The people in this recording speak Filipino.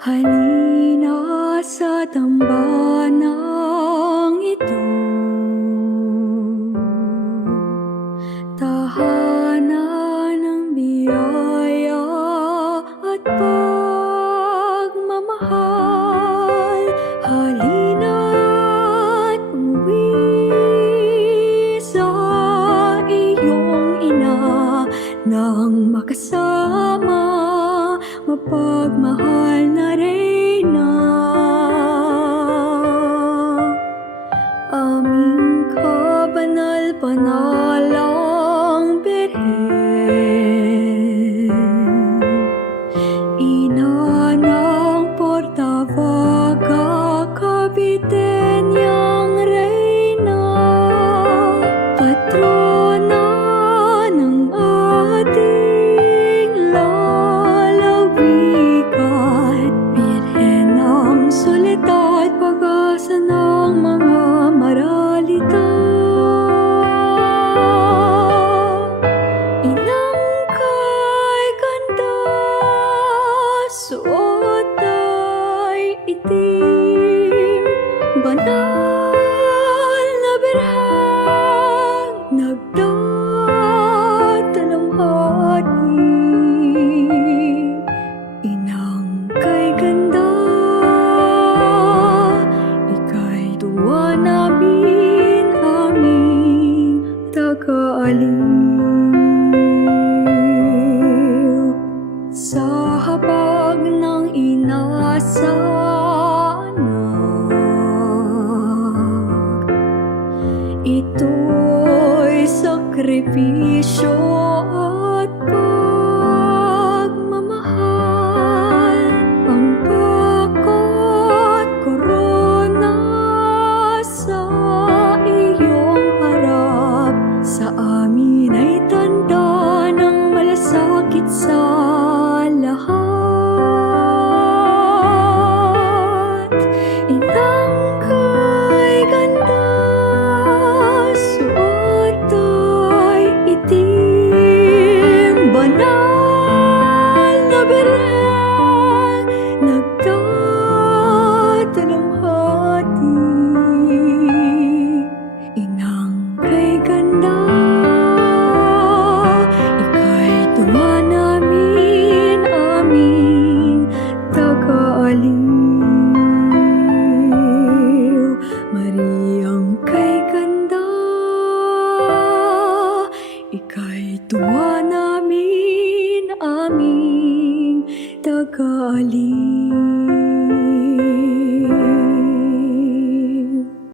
Halina sa tambanang ito, tahanan ng biyaya at pagmamahal. Halina't umuwi sa iyong ina nang makasama mapagmahal na Reina. Aming kabanal-banalang Birhen, ina ng Portavaga, Cavite niyang Reina, patrona ng ating lalawigan, Birhen ng Soledad, pag-asa ng mga maralita. Inang kay ganda, suot ay itim, banal na Birhen, nagdadalamhati. Inang kay ganda, ika'y tuwa namin, aming tagaaliw. Sa habag ng ina sa anak, ito'y sakripisyo at pagmamahal. Ang bakot korona sa iyong harap, sa amin ay tanda ng malasakit sa lahat. Inang kay ganda, suot ay itim, banal na Birhen, nagdadalamhati. Inang kay ganda, ika'y tuwa namin, aming tagaaliw. Mariang kay ganda, ika'y tuwa namin, aming tagaaliw.